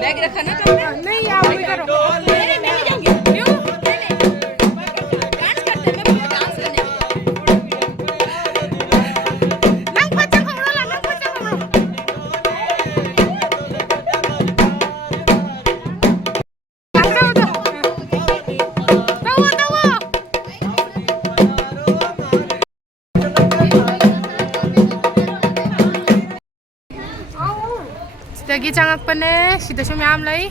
Bag रखा ना नहीं आप भी करो मैं नहीं जाऊंगी क्यों डांस करते मैं पूरा डांस करने नंग बच्चा खवड़ो ला नंग बच्चा खवड़ो Lagi sangat panas, kita semua amlai.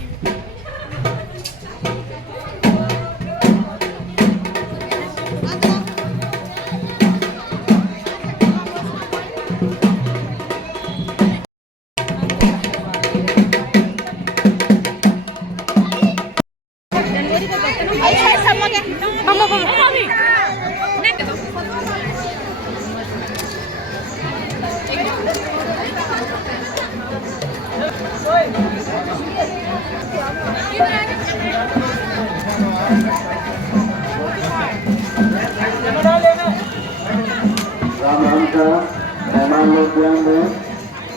मेहमान लोग ध्यान दें,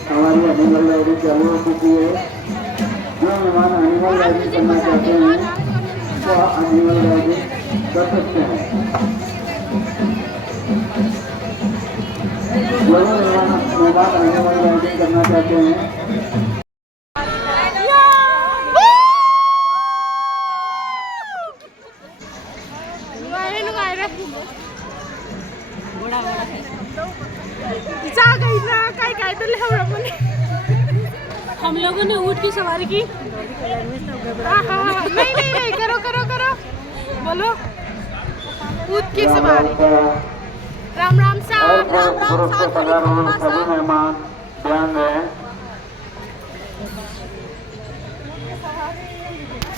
हमारी एनिमल डायरी चालू हो चुकी है। जो मेहमान एनिमल डायरी करना चाहते हैं वो एनिमल डायरी कर सकते हैं। जो मेहमान एनिमल डायरी करना चाहते हैं हम लोगों ने ऊँट की सवारी की। नहीं नहीं नहीं करो करो करो बोलो ऊँट की सवारी। राम राम साहब राम राम साहब सभी मेहमान ध्यान दें।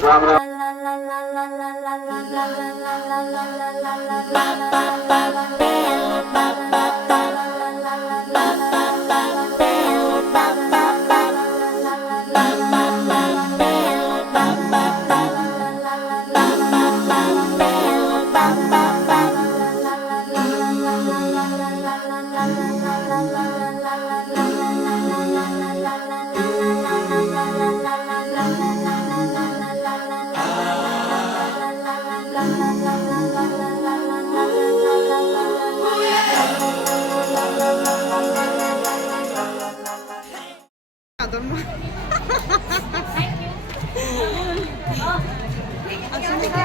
Ram Ram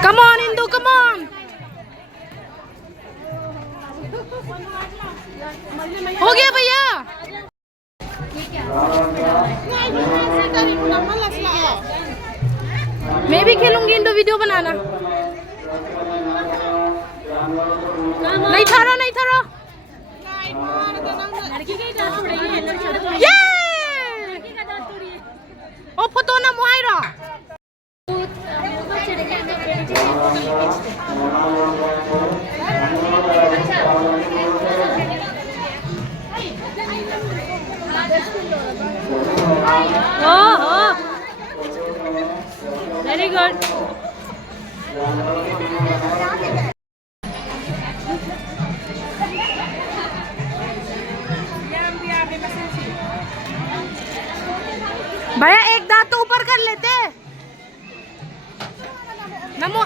Come on Indu, come on. हो गया भैया। मैं भी खेलूंगी इंदु, वीडियो बनाना। नहीं थारो नहीं थारो। ये ओ फोटो ना मुहाइरा। Very good. भैया एक दांत तो ऊपर कर लेते। नमो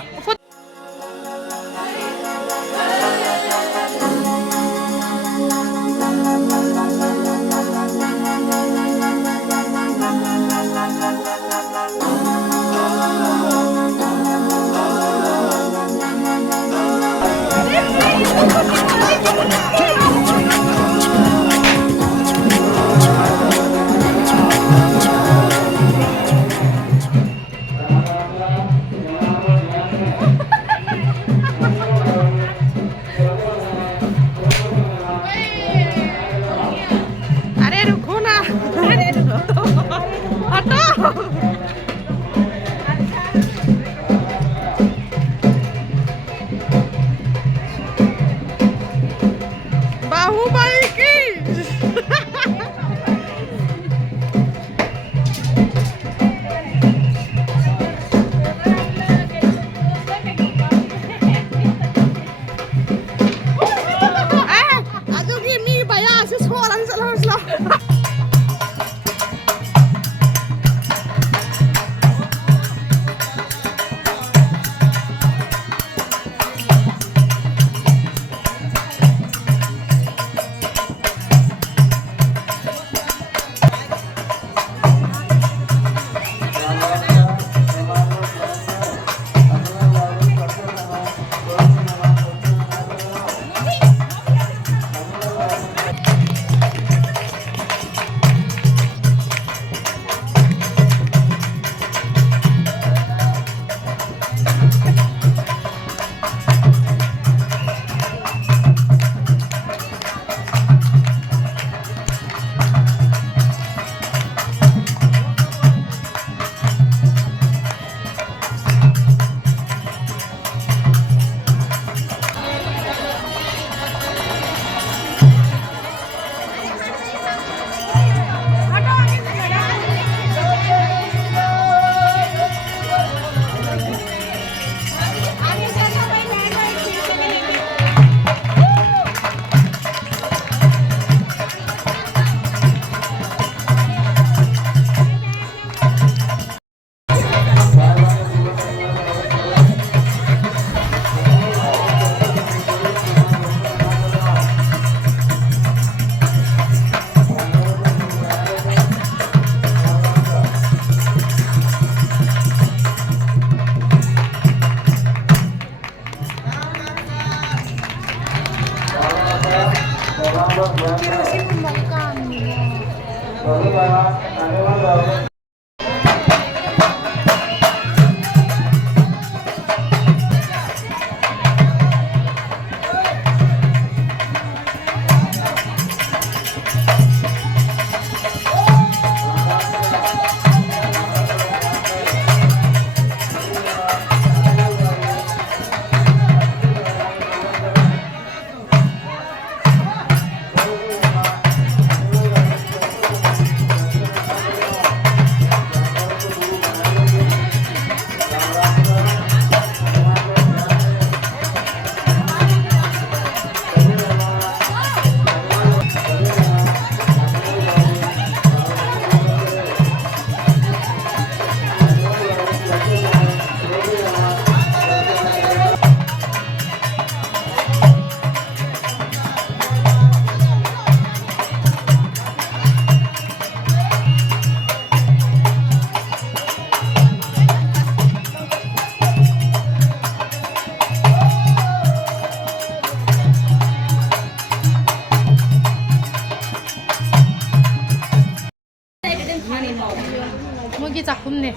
जा घूमने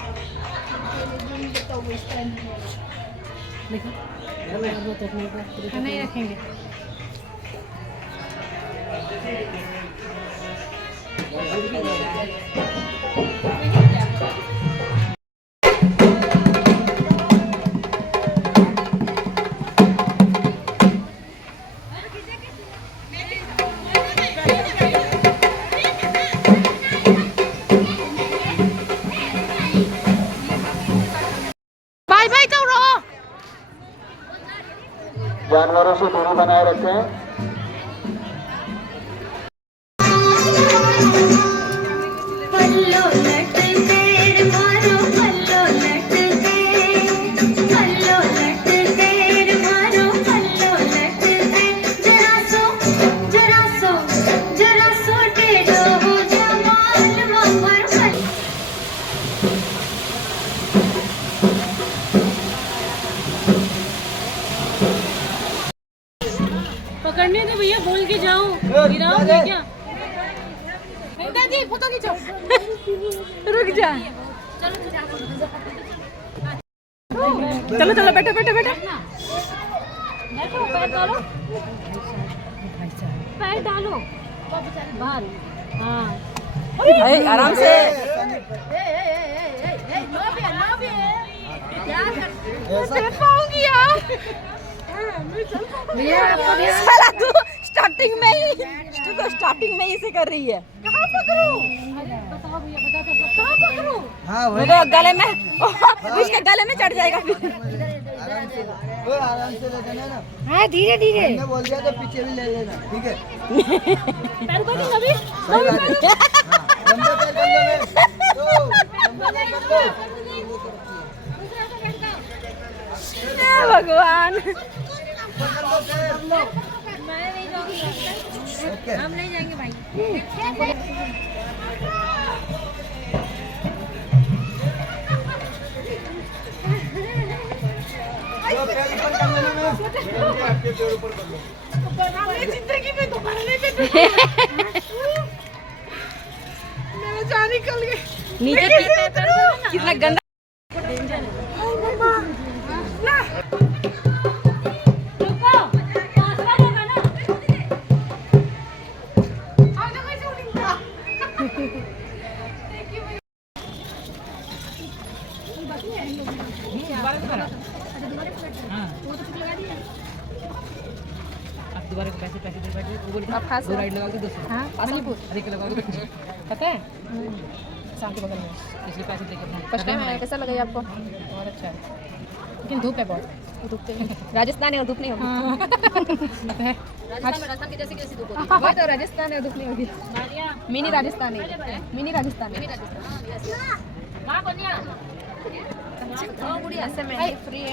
देखो नहीं रखेंगे। बाय बाय करो। जानवरों से दूरी बनाए रखें। पकड़ने दे भैया, बोल के जाओ, गिराओगे क्या? दादी फोटो खींचो। रुक जा। चलो चलो बैठो बैठो बैठो। पैर डालो, पैर डालो बाहर। हाँ आराम से। चल पाऊंगी यार। साला तू स्टार्टिंग में ही इसे कर रही है। कहाँ पकड़ूं? बताओ भैया, बता कहाँ पकड़ूं? हाँ वो तो गले में, उसके गले में चढ़ जाएगा फिर। आराम से ले जाना ना। हाँ धीरे धीरे। मैंने बोल दिया तो पीछे भी ले लेना, ठीक है? पैर को नहीं कभी। सही बात है। लंबे पैर कर लो मैं। तो लंबे पैर कर लो। हे भगवान। हम नहीं जाएंगे भाई। जिंदगी में दोबारा नहीं करना। मेरा जान निकल गया। नीचे कितना गंदा। दोबारा पैसे पैसे दे बैठे वो बोली आप खास दो राइड लगा के 200 हाँ मणिपुर अरे के लगा के 200 पता है शाम के बगल में। इसलिए पैसे दे के फर्स्ट टाइम आया, कैसा लगा ये आपको? बहुत अच्छा है। लेकिन धूप है बहुत। धूप पे राजस्थान है और धूप नहीं होगी। राजस्थान की जैसी कैसी धूप होगी? वही तो राजस्थान है और धूप नहीं होगी। मिनी राजस्थान है, मिनी राजस्थान है। ऐसे में फ्री है।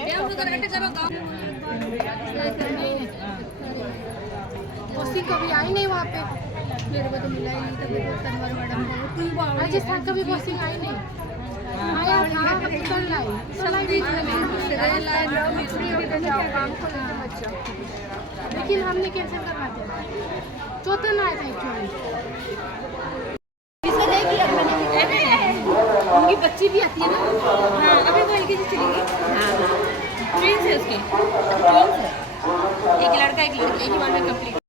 उसी कभी आई नहीं वहाँ पे, मेरे को तो मिला ही नहीं। तभी तो तनवर मैडम को राजस्थान कभी बॉसिंग आई नहीं। आया था चल लाई बीच में लेकिन हमने कैंसिल करवा दिया। चौथा ना आया था उनकी बच्ची भी आती है ना। हाँ अभी वो एलकेजी चलेगी। हाँ ट्विंस है उसके, ट्विंस है। एक लड़का एक लड़की, एक ही बार में कंप्लीट।